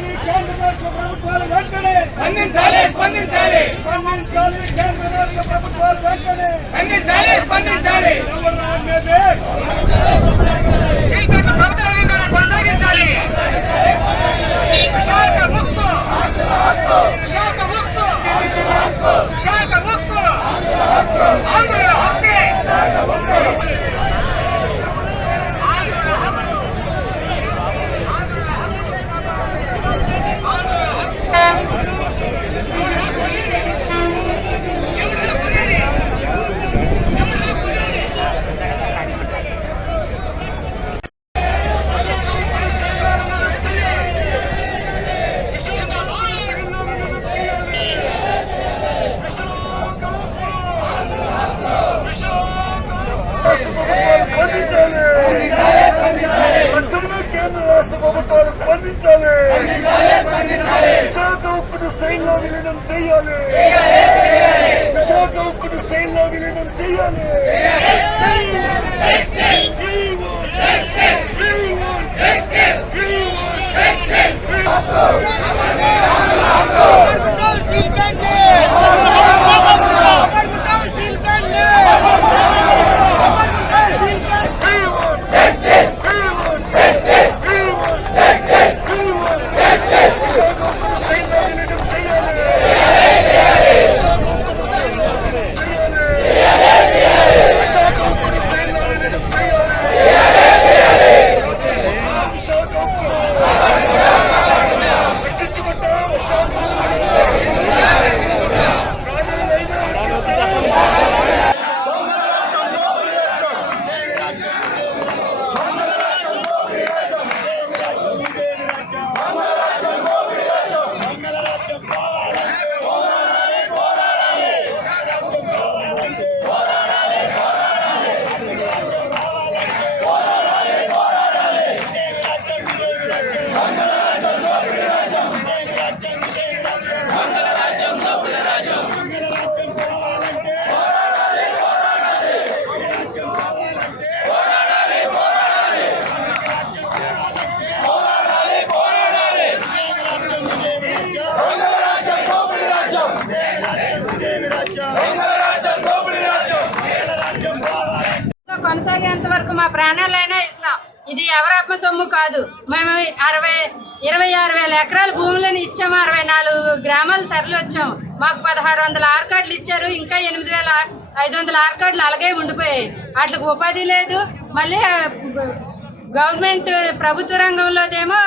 స్పందించాలి కేంద్ర రాష్ట్ర ప్రభుత్వాలు వెంటనే స్పందించాలి స్పందించాలి స్పందించాలి కేంద్ర రాష్ట్ర ప్రభుత్వాలు వెంటనే స్పందించాలి స్పందించాలి కొనసాగించాలి విశాఖ ముక్కు విశాఖ ముక్కు విశాఖ ముక్కు ఆంధ్రుల హక్కే విశాఖ ఉక్కును శైలిలో విలీనం చేయాలి విశాఖ ఉక్కును శైలిలో విలీనం చేయాలి కొనసాగేంత వరకు మా ప్రాణాలైనా ఇస్తాం. ఇది ఎవరాత్మ సొమ్ము కాదు. మేము 26,000 ఎకరాల భూములను ఇచ్చాము. 64 గ్రామాలు తరలి వచ్చాము. మాకు 1,600 ఆర్ కార్డులు ఇచ్చారు. ఇంకా 8,500 ఆర్ కార్డులు అలాగే ఉండిపోయాయి. వాటికి ఉపాధి లేదు. మళ్ళీ గవర్నమెంట్ ప్రభుత్వ రంగంలోదేమో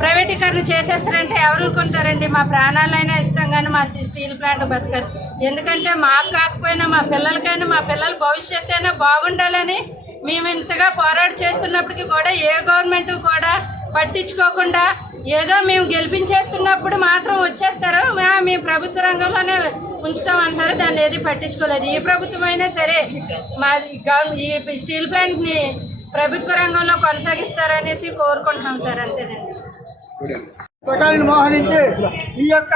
ప్రైవేటీకరణ చేసేస్తారంటే ఎవరు ఊరుకుంటారండి? మా ప్రాణాలైనా ఇస్తాం కానీ మా స్టీల్ ప్లాంట్ బతకదు. ఎందుకంటే మాకు కాకపోయినా మా పిల్లలకైనా, మా పిల్లల భవిష్యత్తు అయినా బాగుండాలని మేము ఇంతగా పోరాట చేస్తున్నప్పటికీ కూడా ఏ గవర్నమెంట్ కూడా పట్టించుకోకుండా ఏదో మేము గెలిపించేస్తున్నప్పుడు మాత్రం వచ్చేస్తారు, మేము ప్రభుత్వ రంగంలోనే ఉంచుతామంటారు. దాన్ని ఏది పట్టించుకోలేదు. ఈ ప్రభుత్వం అయినా సరే మా ఈ స్టీల్ ప్లాంట్ని ప్రభుత్వ రంగంలో కొనసాగిస్తారనేసి కోరుకుంటున్నాం సార్. అంతేనండి. కొట్టాలని మోహరించి ఈ యొక్క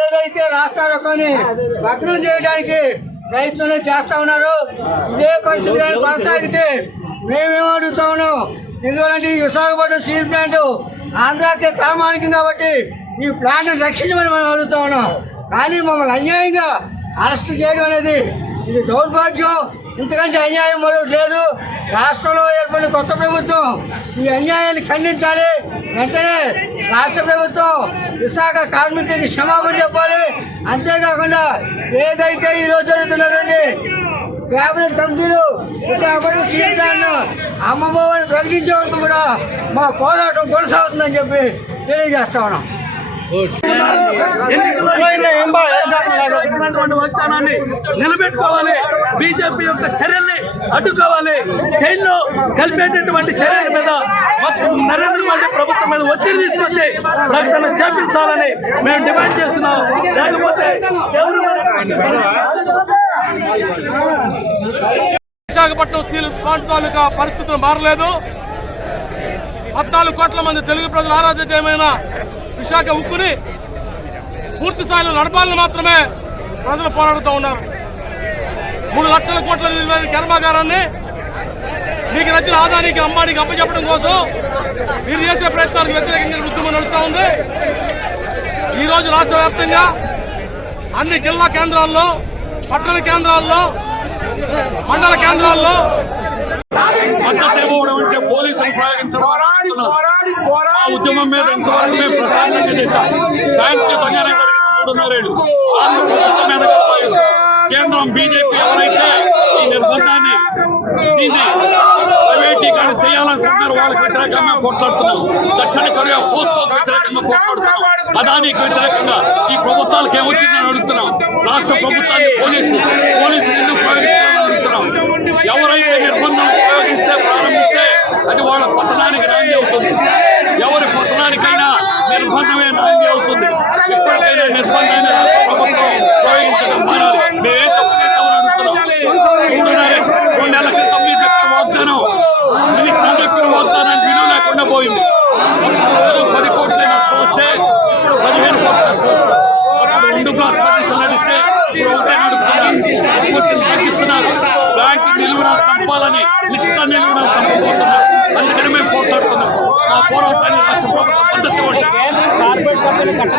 ఏదైతే రాష్ట్రాన్ని భగ్నం చేయడానికి ప్రయత్నం చేస్తా ఉన్నారు. ఇదే పరిస్థితి కానీ కొనసాగితే మేమేమడుగుతా ఉన్నాం, ఎందుకంటే ఈ విశాఖపట్నం స్టీల్ ప్లాంట్ ఆంధ్రాకే తలమానిక కాబట్టి ఈ ప్లాంట్ని రక్షించమని మనం అడుగుతా ఉన్నాం. కానీ మమ్మల్ని అన్యాయంగా అరెస్ట్ చేయడం అనేది ఇది దౌర్భాగ్యం. ఇంతకంటే అన్యాయం మరొకటి లేదు. రాష్ట్రంలో ఏర్పడిన కొత్త ప్రభుత్వం ఈ అన్యాయాన్ని ఖండించాలి. వెంటనే రాష్ట్ర ప్రభుత్వం విశాఖ కార్మికులకి క్షమాపణ చెప్పాలి. అంతేకాకుండా ఏదైతే ఈరోజు జరుగుతున్నటువంటి కేబినెట్ కమిటీలు విశాఖపట్నం స్టీల్ ప్లాంట్ను అమ్మబోవని ప్రకటించే వరకు కూడా మా పోరాటం కొనసాగుతుందని చెప్పి తెలియజేస్తా ఉన్నాం. వాగ్దానాన్ని నిలబెట్టుకోవాలి. బీజేపీ యొక్క చర్యల్ని అడ్డుకోవాలి. జైల్లో కలిపేటటువంటి చర్యల మీద నరేంద్ర మోడీ ప్రభుత్వం మీద ఒత్తిడి తీసుకొచ్చి ప్రకటన చేపించాలని మేము డిమాండ్ చేస్తున్నాం. లేకపోతే విశాఖపట్నం స్టీల్ ప్లాంట్ తాలూకా పరిస్థితులు మారలేదు. 14 కోట్ల మంది తెలుగు ప్రజల ఆరాధ్యమైన విశాఖ ఉక్కుని పూర్తి స్థాయిలో నడపాలని మాత్రమే ప్రజలు పోరాడుతూ ఉన్నారు. 3 లక్షల కోట్ల విలువైన కర్మాగారాన్ని మీకు నచ్చిన ఆదానికి అంబానీకి అప్పచెప్పడం కోసం మీరు చేసే ప్రయత్నాలకు వ్యతిరేకంగా ఉద్యమం నడుస్తూ ఉంది. ఈ రోజు రాష్ట్ర వ్యాప్తంగా అన్ని జిల్లా కేంద్రాల్లో, పట్టణ కేంద్రాల్లో, మండల కేంద్రాల్లో మద్దతు ఇవ్వడం అంటే పోలీసులు సాగించడం ఆ ఉద్యమం మీద ఇంతవరకు మేము ప్రశాంతంగా చేశాం. శాంతియుతంగానే జరిగిన 3.5 ఏళ్ళు రాష్ట్ర ప్రభుత్వం మీద కేంద్రం బీజేపీ ఎవరైతే ఈ నిర్బంధాన్ని దీన్ని ప్రైవేటీకరణ చేయాలనుకుంటున్నారు వాళ్ళకి వ్యతిరేకంగా పోట్లాడుతున్నాం. దక్షిణ కొరియా పోస్ట్కు వ్యతిరేకంగా పోట్లాడుతున్నాం. అదానికి వ్యతిరేకంగా ఈ ప్రభుత్వాలకు ఏమొచ్చిందని అడుగుతున్నాం. రాష్ట్ర ప్రభుత్వాన్ని పోలీసులు ఎందుకు ప్రయోగిస్తారని అడుగుతున్నాం. ఎవరైతే నిర్బంధం ప్రయోగిస్తే ప్రారంభిస్తే అది వాళ్ళ పతనానికి నాంది అవుతుంది. ఎవరి పతనానికైనా నిర్బంధమే నాంది అవుతుంది. ఎప్పటికైనా నిర్బంధాన్ని రాష్ట్ర ప్రభుత్వం ప్రయోగించడం మానాలి. మేమే తప్పు చేస్తామని అడుగుతున్నాం. 2 నెలల క్రితం మీరు చెప్పిన వాగ్దానం, మినిస్టర్ చెప్పిన వాగ్దానాన్ని విలువ లేకుండా పోయింది. 10 కోట్ల నష్టం వస్తే ఇప్పుడు 15 కోట్ల నష్టం వస్తుంది. అప్పుడు 2 బ్లాక్ సర్వీసులు నడిస్తే ఇప్పుడు 1 నడుపుతున్నారు. తగ్గిస్తున్నారు. బ్యాంకు నిలువున చంపాలని నిత్య నిలువున చంపుతున్నారు. అందుకని మేము పోట్లాడుతున్నాం. మా పోరాటాన్ని రాష్ట్ర ప్రభుత్వం మద్దతు ఇవ్వండి. కార్పొరేటివ్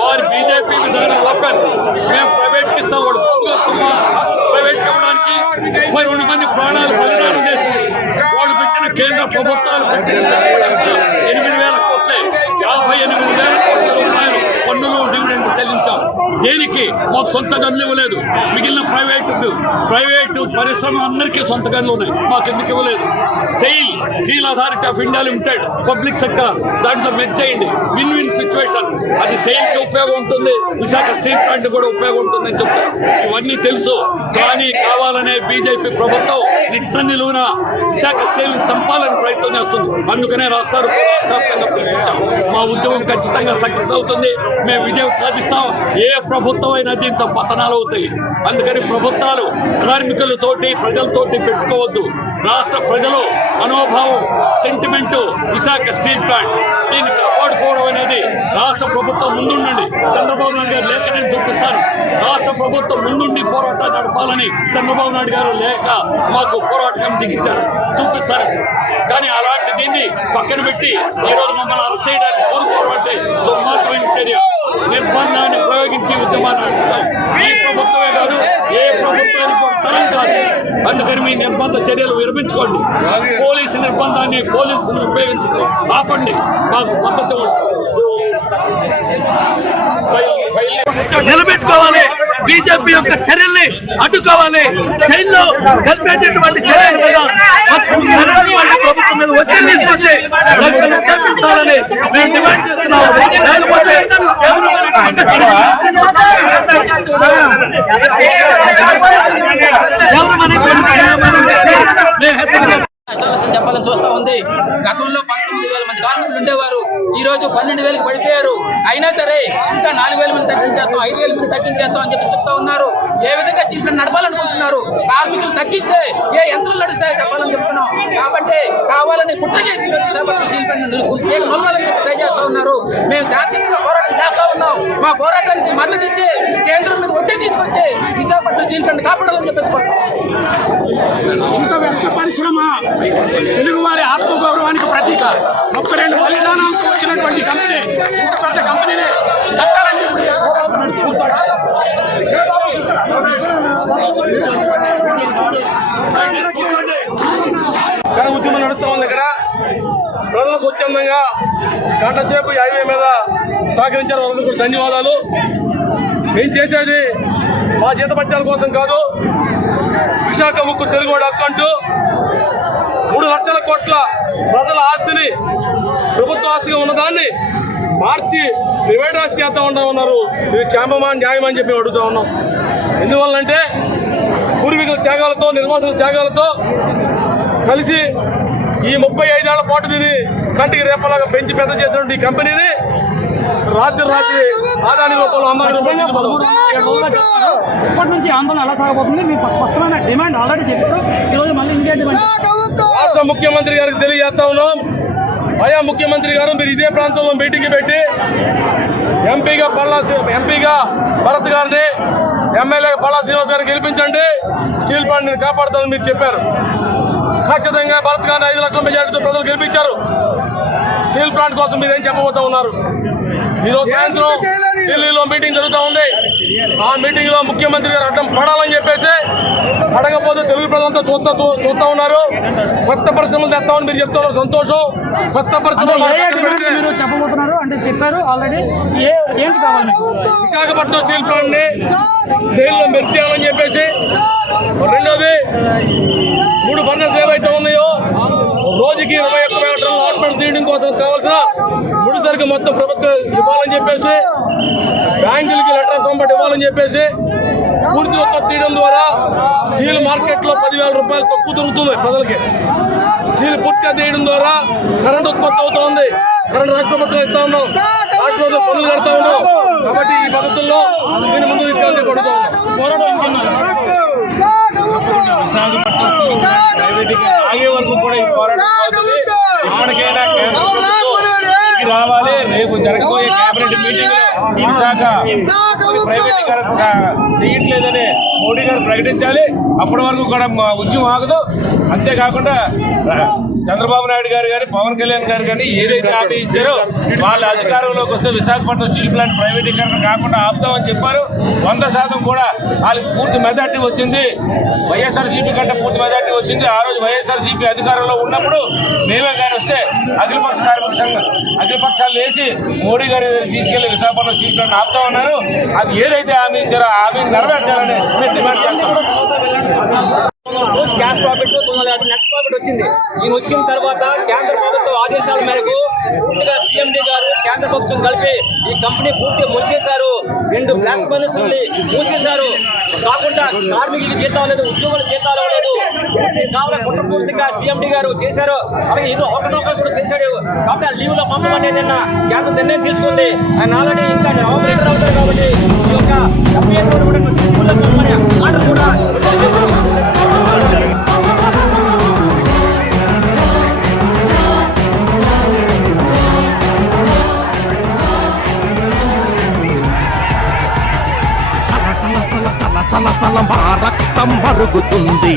వారి బీజేపీ విధానం ఓపెన్. మేము ప్రైవేట్ కి ఇస్తాం. వాడు ప్రైవేట్ ఇవ్వడానికి 32 మంది ప్రాణాలు బలిదానం చేసింది. వాడు పెట్టిన కేంద్ర ప్రభుత్వాలు పెట్టిన 8,000 కోట్లే, 58,000 కోట్ల రూపాయలు పన్నులు డివిడెండ్ చెల్లించాం. దేనికి? మాకు సొంత గనులు ఇవ్వలేదు. మిగిలిన ప్రైవేటు పరిశ్రమ అందరికీ సొంత గనులు ఉన్నాయి. మాకు ఎందుకు ఇవ్వలేదు? SAIL, steel authority of India limited, public sector, దాంట్లో మెర్జ్ చేయండి. Win win situation. అది సెయిల్ కి ఉపయోగం ఉంటుంది, విశాఖ స్టీల్ ప్లాంట్ కూడా ఉపయోగం ఉంటుందని చెప్తారు. ఇవన్నీ తెలుసు. కానీ కావాలనే బీజేపీ ప్రభుత్వం నిట్ట నిలువున విశాఖ స్టీల్ చంపాలని ప్రయత్నం చేస్తుంది. అందుకనే రాష్ట్రాలు రాష్ట్రవ్యాప్తంగా పిలిపించాం. మా ఉద్యమం ఖచ్చితంగా సక్సెస్ అవుతుంది. మేము విజయం సాధిస్తాం. ఏ ప్రభుత్వం అయినా దీంతో పతనాలు అవుతాయి. అందుకని ప్రభుత్వాలు కార్మికులతోటి ప్రజలతోటి పెట్టుకోవద్దు. రాష్ట్ర ప్రజలు మనోభావం, సెంటిమెంటు, విశాఖ స్టీల్ ప్లాంట్ దీన్ని కాపాడుకోవడం అనేది రాష్ట్ర ప్రభుత్వం ముందుండండి. చంద్రబాబు నాయుడు గారు లేఖ నేను చూపిస్తాను. రాష్ట్ర ప్రభుత్వం ముందుండి పోరాటాన్ని నడపాలని చంద్రబాబు నాయుడు గారు లేక మాకు పోరాట కమిటీకి ఇచ్చారు, చూపిస్తారు. కానీ అలాంటి దీన్ని పక్కన పెట్టి ఈరోజు మమ్మల్ని అరెస్ట్ చేయడానికి కోరుకోవడం అంటే దుర్మార్గమైన చర్య. నిర్బంధాన్ని ప్రయోగించి ఉద్యమాన్ని నడుపుతాం. ఈ ప్రభుత్వమే కాదు, ఏ ప్రభుత్వానికి కూడా తరం కాదు. అందుకని మీ నిర్బంధ చర్యలు విరమించుకోండి. పోలీసు నిర్బంధాన్ని పోలీసులు ఉపయోగించుకో ఆపండి. మాకు మద్దతు నిలబెట్టుకోవాలి. బీజేపీ యొక్క చర్యల్ని అడ్డుకోవాలి. సైన్యంలో కలిపేటటువంటి చర్యల మీద ప్రభుత్వం మీద ఒత్తిడి తీసుకొచ్చి కల్పించాలని మేము డిమాండ్ చేస్తున్నాము. లేకపోతే చెప్పాలని చూస్తా ఉంది. గతంలో 19,000 మంది కార్మికులు ఉండేవారు, ఈ రోజు 12,000కి పడిపోయారు. అయినా సరే ఇంకా 4,000 మంది తగ్గించేస్తాం, 5,000 మంది తగ్గించేస్తాం అని చెప్పి చెప్తా ఉన్నారు. ఏ విధంగా స్టీల్ ప్లాంట్ నడపాలనుకుంటున్నారు? కార్మికులు తగ్గిస్తే ఏ యంత్రాలు నడుస్తాయో చెప్పాలని చెప్తున్నాం. కాబట్టి కావాలని కుట్ర చేసి స్టీల్ ప్లాంట్ ట్రై చేస్తా ఉన్నారు. మేము జాగ్రత్తగా పోరాటం చేస్తా ఉన్నాం. మా పోరాటానికి మద్దతు ఇచ్చి కేంద్రం మీద ఒత్తిడి తీసుకొచ్చి విశాఖపట్నం స్టీల్ ప్లాంట్ కాపాడాలని చెప్పేసి ఇంత వ్యర్థ పరిశ్రమ తెలుగువారి ఆత్మగౌరవానికి ప్రతీక. 32 బలిదానాలకు వచ్చినటువంటి కంపెనీ, ఇంత పెద్ద కంపెనీని కట్టాలని ఉద్యమం నడుస్తూ ఉంది. ఇక్కడ ప్రజలు స్వచ్ఛందంగా గంటసేపు హైవే మీద సహకరించారు. వాళ్ళకు కూడా ధన్యవాదాలు. మేము చేసేది మా జీతపత్యాల కోసం కాదు. విశాఖ ఉక్కు తెలుగువాడి హక్కు అంటూ 3 లక్షల కోట్ల ప్రజల ఆస్తిని, ప్రభుత్వ ఆస్తిగా ఉన్నదాన్ని మార్చి ప్రైవేట్ ఆస్తి చేస్తా ఉన్నారు. ఇది క్షేమమా న్యాయమా అని చెప్పి అడుగుతా ఉన్నాం. ఎందువల్లంటే పూర్వీకుల త్యాగాలతో, నిర్వాసుల త్యాగాలతో కలిసి ఈ 35 ఏళ్ల పాటు దీన్ని కంటికి రేపలాగా పెంచి పెద్ద చేసినటువంటి ఈ కంపెనీని రాత్రి ఆదాని రూపంలో అమ్మాయి ఇప్పటి నుంచి ఆందోళన ఎలా సాగబోతుంది? మీకు స్పష్టమైన డిమాండ్ ఆల్రెడీ చెప్పారు. ఈరోజు మళ్ళీ ఇంకే డిమాండ్ రాష్ట్ర ముఖ్యమంత్రి గారికి తెలియజేస్తా ఉన్నాం. అయా ముఖ్యమంత్రి గారు, మీరు ఇదే ప్రాంతంలో మీటింగ్ పెట్టి ఎంపీగా భరత్ గారిని, ఎమ్మెల్యే పల్లా శ్రీనివాస్ గారిని గెలిపించండి, స్టీల్ ప్లాంట్ ని కాపాడుతుందని మీరు చెప్పారు. ఖచ్చితంగా భరత్ గారిని 5 లక్షల మెజారిటీతో ప్రజలు గెలిపించారు. స్టీల్ ప్లాంట్ కోసం మీరు ఏం చెప్పబోతా ఉన్నారు? ఈరోజు సాయంత్రం ఢిల్లీలో మీటింగ్ జరుగుతూ ఉంది. ఆ మీటింగ్ లో ముఖ్యమంత్రి గారు అడ్డం పడాలని చెప్పేసి, పడకపోతే తెలుగు ప్రజలంతా చూస్తా ఉన్నారు. కొత్త పరిశ్రమలు తెస్తామని మీరు చెప్తున్నారు, సంతోషం. కొత్త పరిశ్రమలు మీరు చెప్పబోతున్నారు అంటే చెప్పారు ఆల్రెడీ. ఏంటి కావాలి? విశాఖపట్నం స్టీల్ ప్లాంట్ ని సేల్ లో మెర్జ్ చేయాలని చెప్పేసి, రెండోది 3 ఫర్నెస్ ఏవైతే ఉన్నాయో రోజుకి 21 టన్నుల అవుట్పుట్ తీయడం కోసం కావాల్సిన ముడి సరుకు మొత్తం ప్రభుత్వం ఇవ్వాలని చెప్పేసి, బ్యాంకులకి లెటర్ ఆఫ్ కంఫర్ట్ ఇవ్వాలని చెప్పేసి, పూర్తి ఉత్పత్తి తీయడం ద్వారా స్టీల్ మార్కెట్ లో 10,000 రూపాయలు తక్కువ దొరుకుతుంది ప్రజలకి. స్టీల్ పూర్తిగా తీయడం ద్వారా కరెంట్ ఉత్పత్తి అవుతోంది. కరెంట్ రాష్ట్ర ప్రభుత్వం ఇస్తా ఉన్నాం, రాష్ట్ర ప్రభుత్వం పనులు కడతా ఉన్నాం. కాబట్టి ఈ పద్ధతుల్లో దీన్ని ముందు తీసుకెళ్తే పడుతూ ఆగే వరకు కూడా ఈ పోరాటం ఇప్పటికైనా రావాలి. రేపు జరగబోయే కేబినెట్ మీటింగ్ లో విశాఖ ప్రైవేటీకరణ చేయట్లేదని మోడీ గారు ప్రకటించాలి. అప్పటి వరకు కూడా మా ఉద్యమం ఆగదు. అంతేకాకుండా చంద్రబాబు నాయుడు గారు కానీ పవన్ కళ్యాణ్ గారు కానీ ఏదైతే హామీ ఇచ్చారో వాళ్ళ అధికారంలోకి వస్తే విశాఖపట్నం స్టీల్ ప్లాంట్ ప్రైవేటీకరణ కాకుండా ఆపుతామని చెప్పారు. 100% కూడా వాళ్ళకి పూర్తి మెజార్టీ వచ్చింది. వైఎస్ఆర్సీపీ కంటే పూర్తి మెజార్టీ వచ్చింది. ఆ రోజు వైఎస్ఆర్సీపీ అధికారంలో ఉన్నప్పుడు మేమే కానీ వస్తే అఖిలపక్ష కార్మిక సంఘం అఖిలపక్షాలు వేసి మోడీ గారి తీసుకెళ్లి విశాఖపట్నం స్టీల్ ప్లాంట్ ఆపుతామన్నారు. అది ఏదైతే హామీ ఇచ్చారో ఆ హామీని నెరవేర్చాలని మేము డిమాండ్ చేస్తాం. గ్యాస్ ప్రాఫిట్ 950 నెట్ ప్రాఫిట్ వచ్చింది. ఈయన వచ్చిన తర్వాత కేంద్ర ప్రభుత్వ ఆదేశాల మేరకు పూర్తిగా సీఎండీ గారు కేంద్ర ప్రభుత్వం కలిపి ఈ కంపెనీ పూర్తిగా ముంచేశారు. 2 బ్లాస్ట్ ఫర్నెస్లు మూసేశారు. కాకుండా కార్మికులకి జీతాలు లేదు, ఉద్యోగులకు జీతాలు లేదు. కావాలని కుట్రపూర్తిగా సీఎండీ గారు చేశారు. అలాగే ఎన్నో అవకతవకలు కూడా చేశాడు. కాబట్టి ఆ లీవ్ లో పంపమని ఏదైనా కేంద్రం నిర్ణయం తీసుకుంది. ఆయన ఆల్రెడీ ఇంకా రిటైర్ అవుతారు. కాబట్టి ఈ యొక్క ఆర్డర్ కూడా సలసల మా రక్తం మరుగుతుంది.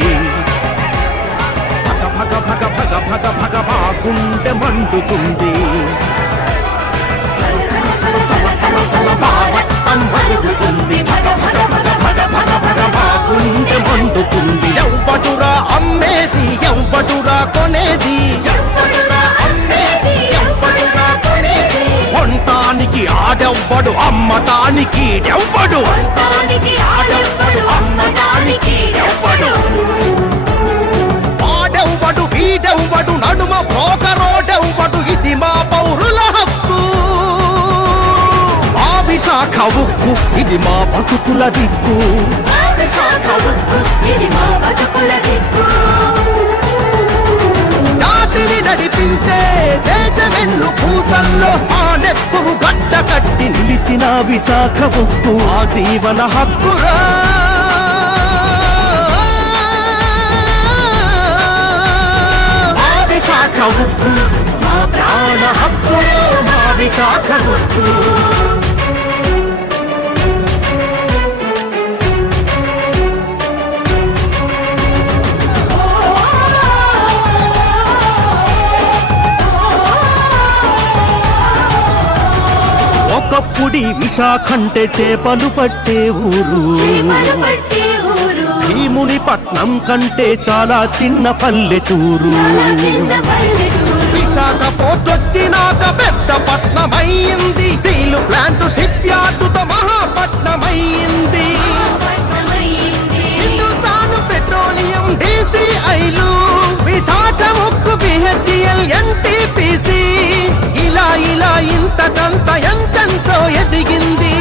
భగ భగ భగ భగ భగ భగ మా గుండె మండుతుంది. సలసల మా రక్తం మరుగుతుంది. భగ భగ భగ భగ భగ భగ మా గుండె మండుతుంది. ఎవ్వడురా అమ్మేది, ఎవ్వడురా కొనేది, కొంటానికి ఆడెవ్వడు, అమ్మటానికి ఎవ్వడు, వాడెవ్వడు వీడెవ్వడు, నడుమ బ్రోకరోడెవ్వడు, ఇది మా పౌరుల హక్కు. మా విశాఖ ఉక్కు, ఇది మా బతుకుల దిక్కు. జాతిని నడిపించే దేశమెన్ను పూసల్లో ఆ నెత్తురు గడ్డ కట్టి నిలిచిన విశాఖ ఉక్కు ఆ జీవన హక్కురా. మా విశాఖ ఉక్కు మా ప్రాణ హక్కు, మా విశాఖ ఉక్కు. ఒకప్పుడి విశాఖంటే చేపలు పట్టే ఊరు. భీముని పట్నం కంటే చాలా చిన్న పల్లెటూరు. విశాఖ పోర్ట్ వచ్చినాక పెద్ద పట్నమైంది. స్టీల్ ప్లాంట్ షిప్ యార్డుతో మహాపట్నమైంది. హిందుస్థాన్ పెట్రోలియం DCIలు, విశాఖ ఉక్కు BHEL NTPC, ఇలా ఇలా ఇంతకంత ఎంతెంతో ఎదిగింది.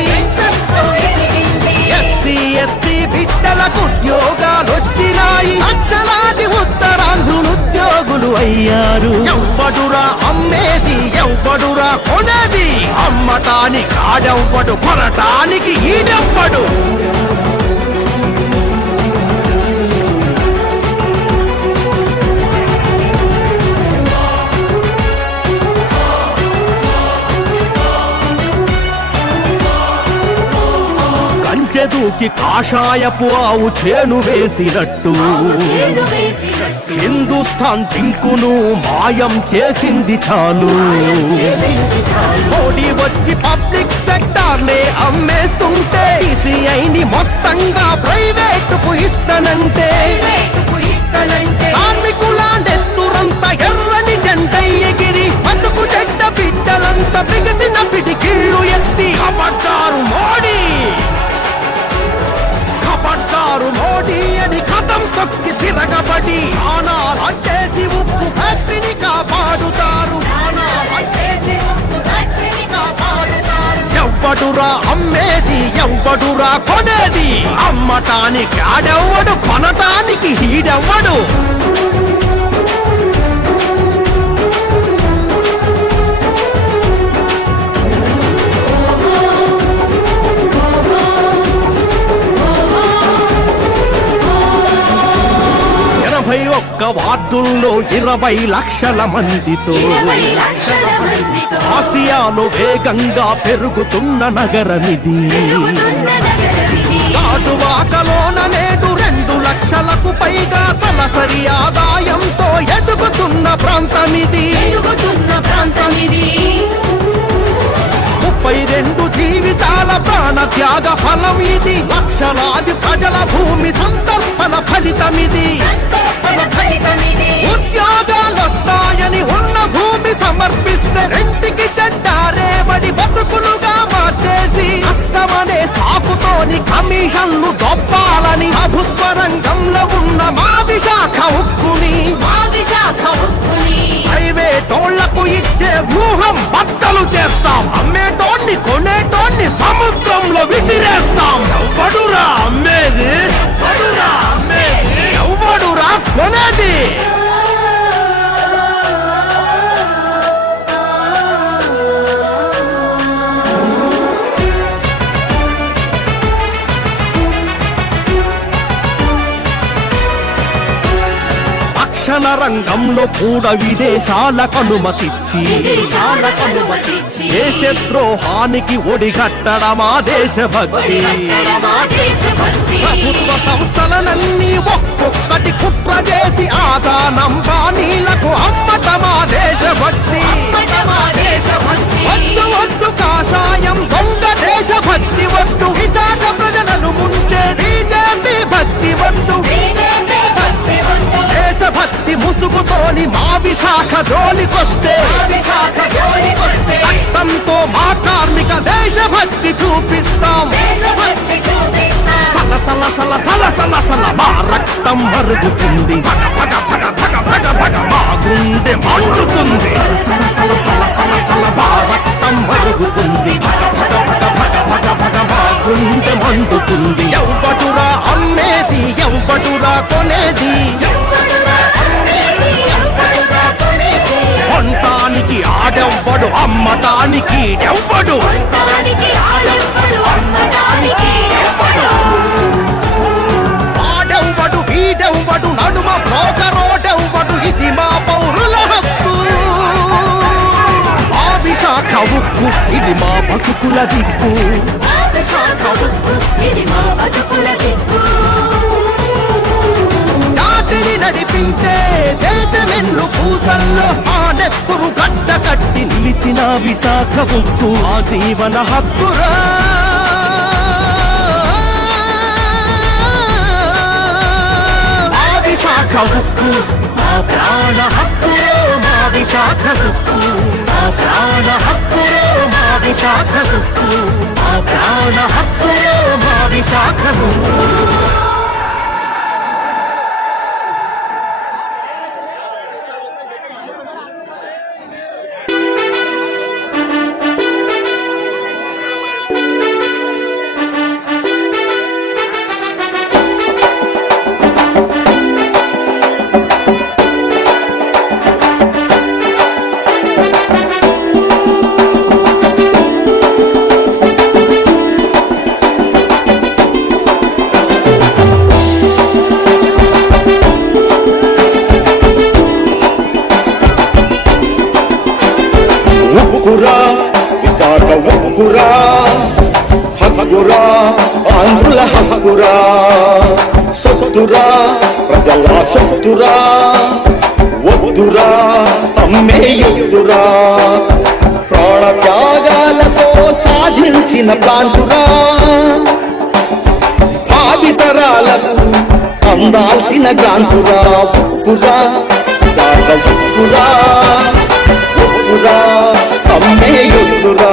SC ST బిడ్డలకు ఉద్యోగాలు వచ్చినాయి. లక్షలాది ఉత్తరాంధ్రులు ఉద్యోగులు అయ్యారు. ఎవ్వడురా అమ్మేది, ఎవ్వడురా కొనేది, అమ్మటానికి ఆడెవ్వడు, కొనటానికి ఈడెవ్వడు. కన్నుకి కాషాయపు ఆవు చేను వేసినట్టు హిందుస్థాన్ జింకును మాయం చేసింది చాలు. మోడీ వచ్చి పబ్లిక్ సెక్టార్ నే అమ్మేస్తుంటే సిఐని మొత్తంగా ప్రైవేటుకు ఇస్తానంటే కార్మికుల నెత్తురంతా ఎర్రని జెండై ఎగిరి బతుకు చెడ్డ బిడ్డలంతా బిగిసిన పిడికిళ్ళు ఎత్తి ఖబర్దారు మోడీ, ఖబర్దారు మోడీ అని కథం తొక్కి తిరగబడి ఆనాలంటేసి ఉప్పు ఫ్యాక్టరీని కాపాడుతారు. ఎవ్వడురా అమ్మేది, ఎవ్వడురా కొనేది, అమ్మటానికి ఆడెవ్వడు, కొనటానికి హీడెవ్వడు. ఒక్క వార్డుల్లో 20 లక్షల మందితో ఆసియాలో వేగంగా పెరుగుతున్న నగరమిది. కాటువాకలోన నేడు 2 లక్షలకు పైగా తలసరి ఆదాయంతో ఎదుగుతున్న ప్రాంతమిది. 32 జీవితాల ప్రాణ త్యాగ ఫలం ఇది. లక్షలాది ప్రజల భూమి సంతర్పణ ఫలితమిది. ఉద్యోగాలొస్తాయని ఉన్న భూమి సమర్పిస్తే రెంటికి చెడ్డారేబడి బతుకులుగా మార్చేసి కష్టమనే సాకుతోని కమిషన్లు దొప్పాలని ప్రభుత్వ రంగంలో ఉన్న మా విశాఖ ఉక్కుని ప్రైవేటోళ్లకు ఇచ్చే వ్యూహం బట్టలు చేస్తాం. అమ్మేటోన్ని కొనేటోన్ని సముద్రంలో విసిరేస్తాం. ఎవడురా అమ్మేది, ఎవడురా కొనేది? రక్షణ రంగంలో కూడా విదేశాలకు అనుమతిచ్చి దేశద్రోహానికి ఒడిగట్టడమా దేశభక్తి. ప్రభుత్వ సంస్థలనన్నీ ఒక్కొక్కటి కుట్ర చేసి ఆదానం బాణీలకు అమ్మటమా దేశభక్తి. వద్దు వద్దు కాషాయం దొంగ దేశభక్తి వద్దు. విశాఖ ప్రజలను ముందే బీజేపీ భక్తి వద్దు. దేశభక్తి ముసుగుతోని మా విశాఖ జోలికొస్తే రక్తంతో మా కార్మిక దేశభక్తి చూపిస్తాం. సల సల సల సల సల మా రక్తం మరుగుతుంది, భగ భగ భగ భగ భగ భగ మా గుండె మండుతుంది. సల సల సల సల సల మా రక్తం మరుగుతుంది, భగ భగ భగ భగ భగ భగ మా గుండె మండుతుంది. ఎవ్వడురా అమ్మేది, ఎవ్వడురా కొనేది, కొంటానికి ఆడెవ్వడు, అమ్మటానికి ఎవ్వడు. ఆడెవ్వడు, వీడెవ్వడు, నడుమ బ్రోకరోడెవ్వడు, ఇది మా పౌరుల హక్కు. ఆ విశాఖ ఉక్కు ఇది మా బతుకుల దిక్కు. జాతిని నడిపించే దేశమెన్ను పూసల్లో ఆ నెత్తురు గడ్డ కట్టి నిలిచిన విశాఖ ఉక్కు ఆ జీవన హక్కురా. మా విశాఖ ఉక్కు మా ప్రాణ హక్కురో, మా విశాఖ ఉక్కు మా ప్రాణ హక్కురో, మా విశాఖ ఉక్కు మా ప్రాణ హక్కురో, మా విశాఖ ఉక్కు. హక్కురా ఆంధ్రుల హక్కురా సొత్తురా ప్రజల సొత్తురా వద్దురా అమ్మేయుద్దురా ప్రాణ త్యాగాలతో సాధించిన ప్లాంటురా భావితరాలకు అందాల్సిన గ్రాంటురా ఉక్కురా సాగ ఉక్కురా వద్దురా అమ్మేయుద్దురా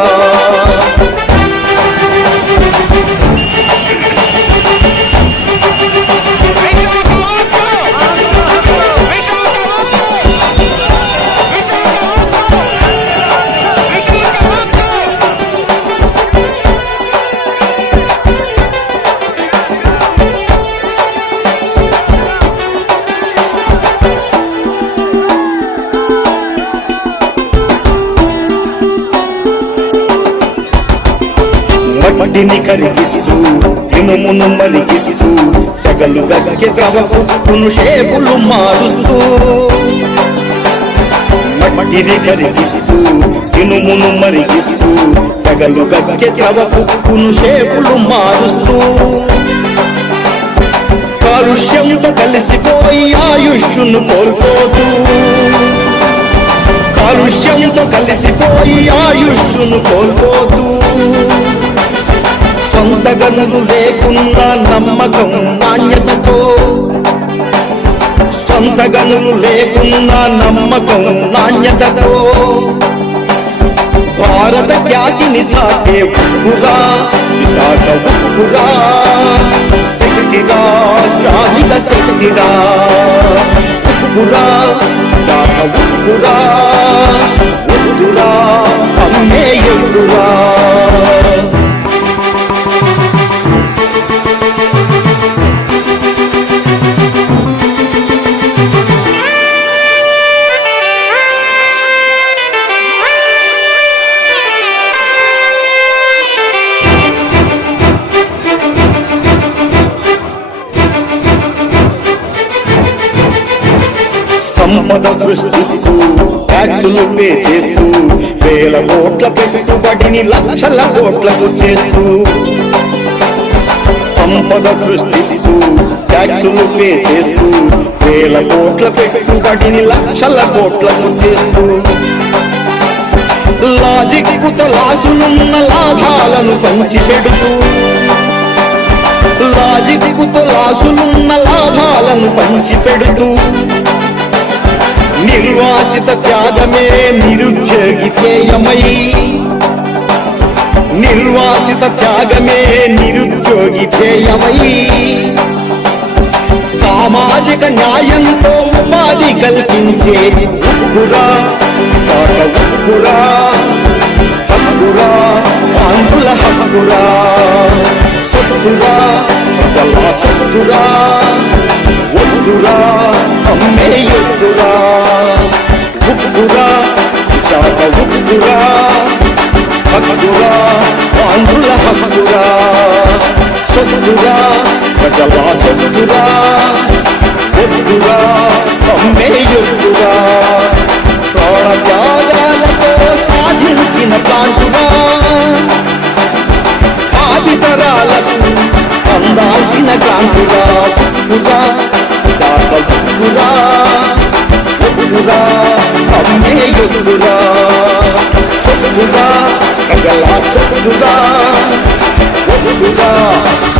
మట్టిని కరిగిస్తూ ఇనుమును మరిగిస్తూ సెగలు గగ్గె ద్రవపును షేపులు మారుస్తూ మట్టిని కరిగిస్తూ ఇనుమును మరిగిస్తూ సెగలు గగ్గె ద్రవపును షేపులు మారుస్తూ కాలుష్యంతో కలిసిపోయి ఆయుష్ను కోల్పోతూ కాలుష్యంతో కలిసిపోయి ఆయుష్ను కోల్పోతూ సొంత గనులు లేకున్నా నమ్మకం నాణ్యతతో సొంత గనులు లేకున్నా నమ్మకం నాణ్యతతో భారత ఖ్యాతిని చాటే ఉక్కురా విశాఖ ఉక్కురా శక్తిరా శ్రామిక శక్తిరా ఉక్కురా విశాఖ ఉక్కురా వద్దురా అమ్మేయుద్దురా సంపద సృష్టిస్తూ ట్యాక్సులు పే చేస్తూ వేల కోట్ల పెట్టుబడిని లక్షల కోట్లకు చేస్తూ సంపద సృష్టిస్తూ ట్యాక్సులు పే చేస్తూ వేల కోట్ల పెట్టుబడిని లక్షల కోట్లకు చేస్తూ లాజిక్కుతో లాసులున్న లాభాలను పంచి పెడుతూ లాజిక్కుతో లాసులున్న లాభాలను పంచి పెడుతూ నిర్వాసిత త్యాగమే నిరుద్యోగి ధ్యేయమై నిర్వాసిత త్యాగమే నిరుద్యోగి ధ్యేయమై సామాజిక న్యాయంతో ఉపాధి కల్పించే ఉక్కురా విశాఖ ఉక్కురా హక్కురా ఆంధ్రుల హక్కురా సొత్తురా ప్రజల సొత్తురా వద్దురా అమ్మేయుద్దురా ఉక్కురా విశాఖ ఉక్కురా హక్కురా ఆంధ్రుల హక్కురా సొత్తురా ప్రజల సొత్తురా వద్దురా అమ్మేయుద్దురా ప్రాణ త్యాగాలతో సాధించిన ప్లాంటురా భావితరాలకు అందాల్సిన గ్రాంటురా ఉక్కురా విశాఖ ఉక్కురా వద్దురా అమ్మేయుద్దురా సొత్తురా ప్రజల సొత్తురా వద్దురా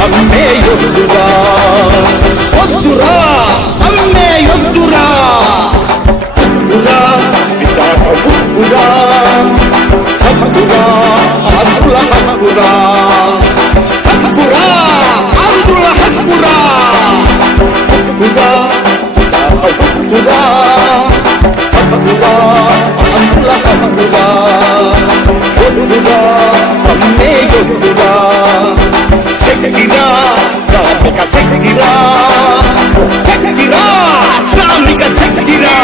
అమ్మేయుద్దురా వద్దురా అమ్మేయుద్దురా ఉక్కురా విశాఖ ఉక్కురా హక్కురా ఆంధ్రుల హక్కురా హక్కురా ఆంధ్రుల హక్కురా ఉక్కురా విశాఖ ఉక్కురా హక్కురా ఆంధ్రుల హక్కురా వద్దురా అమ్మేయుద్దురా శక్తిరా శ్రామిక శక్తిరా శక్తిరా శ్రామిక శక్తిరా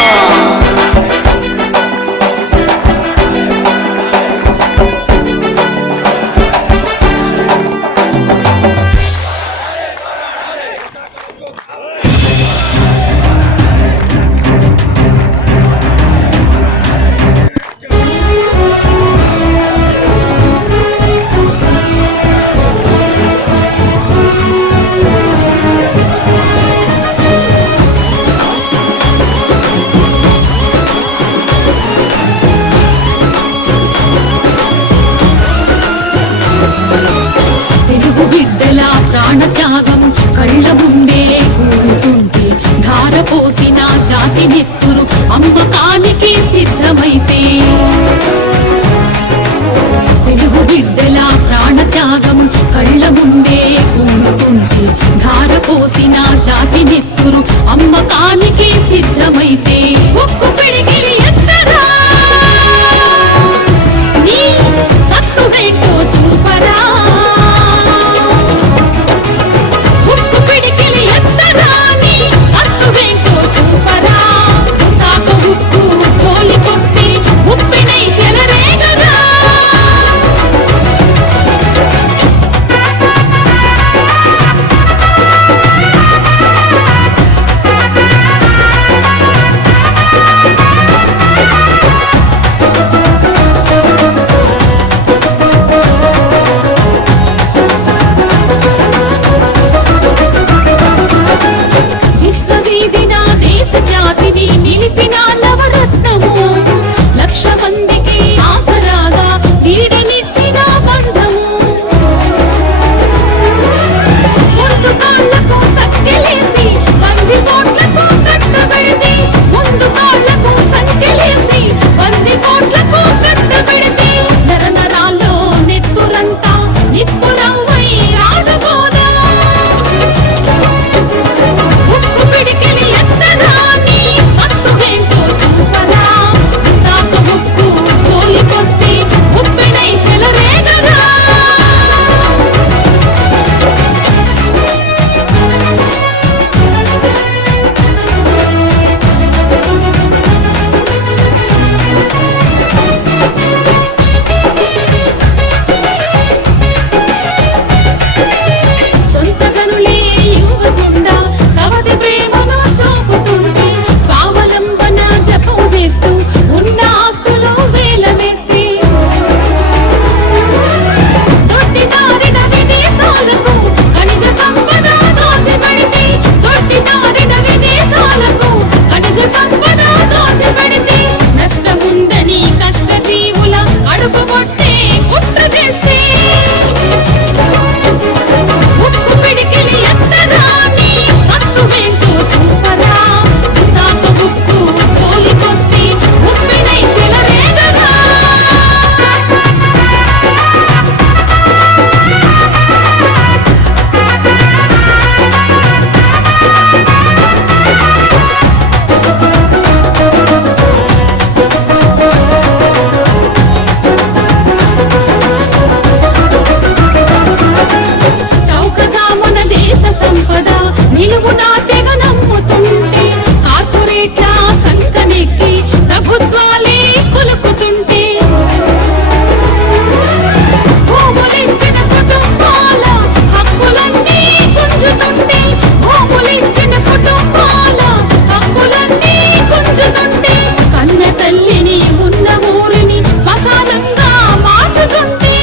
ముందే కూడుతుంటే ధార పోసిన జాతి నెత్తురు అమ్మకానికి సిద్ధమైతే ఒక్కు పిడికిలి ఎత్తరా నీ సత్తు వేంటో చూపరా ఒక్కు పిడికిలి ఎత్తరా నీ సత్తు వేంటో చూపరా విశాఖ ఉప్పు జోలికొస్తే ఉప్పినై చెలరేగరా విశ్వవీధిన దేశ ఖ్యాతిని నిలిపిన నవరత్నము లక్ష మందికి ఆసరాగా నీడనిచ్చిన బంధము ముందు కాళ్లకు సంఖ్యలేసి బంది పోట్లకు కట్టబెడితే ముందు కాళ్లకు సంఖ్యలేసి బంది పోట్లకు కట్టబెడితే నర నరాల్లో నెత్తురంతా నిప్పురవ్వై రాజగోదా ఉక్కు పిడికిలి ఎత్తరా నీ సత్తు వేంటో చూపరా విశాఖ ఉక్కు జోలికొస్తే ఉప్పినై చెలరేగరా సొంత గనులే ఇవ్వకుండా సవతి ప్రేమను చూపుతుంటే స్వావలంబన జపం చేస్తూ ఉన్న ఆస్తులు వేలమేస్తే దొడ్డిదారిన విదేశాలకు ఖనిజ సంపద దోచిపెడితే దొడ్డిదారిన విదేశాలకు ఖనిజ సంపద దోచిపెడితే నష్టముందని కష్టజీవుల అడుగు పొట్టే కుట్ర చేస్తే ఉక్కు పిడికిలి ఎత్తరా నీ సత్తు వేంటో చూపరా విశాఖ ఉక్కు జోలికొస్తే ఉప్పినై చెలరేగరా చౌకగా మన దేశ సంపద నిలువునా తెగ నమ్ముతుంటే కార్పొరేట్ల సంకనెక్కి ప్రభుత్వాలే కొలుకుతుంటే భూములిచ్చిన కుటుంబాల హక్కులన్నీ గుంజుతుంటే భూములిచ్చిన కుటుంబాల హక్కులన్నీ గుంజుతుంటే కన్న తల్లిని ఉన్న ఊరిని శ్మశానంగా మార్చుతుంటే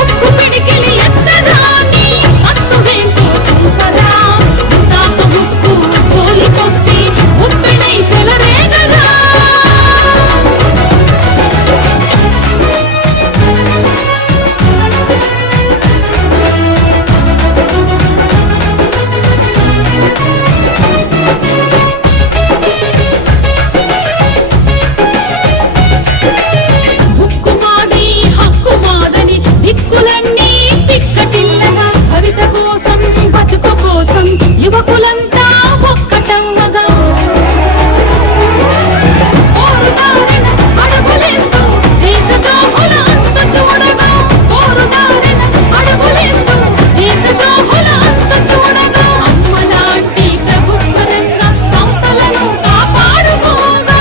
ఉక్కు పిడికిలి ఎత్తరా నీ సత్తు వేంటో చూపరా విశాఖ ఉక్కు జోలికొస్తే ఉప్పినై చెలరేగరా ఉక్కు మాది హక్కు మాదని దిక్కులన్నీ పిక్కటిల్లగా భవిత కోసం బతుకు కోసం యువకులంతా ఒక్కటవ్వగా పోరుదారిన అడుగులేస్తూ దేశద్రోహుల అంతు చూడగా పోరుదారిన అడుగులేస్తూ దేశద్రోహుల అంతు చూడగా అమ్మలాంటి ప్రభుత్వ రంగ సంస్థలను కాపాడుకోగా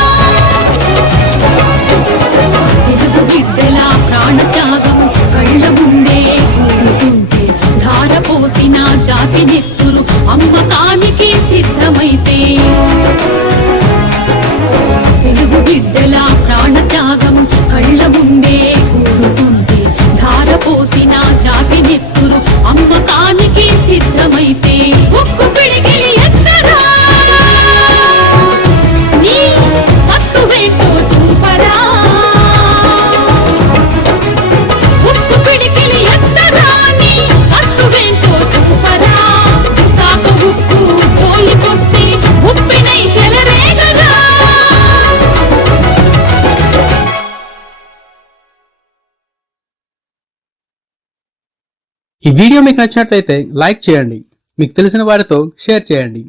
తెలుగు బిడ్డల ప్రాణత్యాగం కళ్ళ ముందే కూడుతుంటే ధార పోసిన జాతి నెత్తురు అమ్మకానికి సిద్ధమైతే తెలుగు బిడ్డల ప్రాణత్యాగం కళ్ళ ముందే కూడుతుంటే ధార పోసిన జాతి నెత్తురు అమ్మకానికి సిద్ధమైతే ఉక్కు పిడికిలి ఎత్తరా నీ సత్తు వేంటో చూపరా ఉక్కు పిడికిలి ఎత్తరా నీ సత్తు వేంటో చూపరా విశాఖ ఉక్కు జోలికొస్తే ఉప్పినై చెలరేగరా వీడియో మీకు నచ్చినట్లయితే లైక్ చేయండి, మీకు తెలిసిన వారితో షేర్ చేయండి.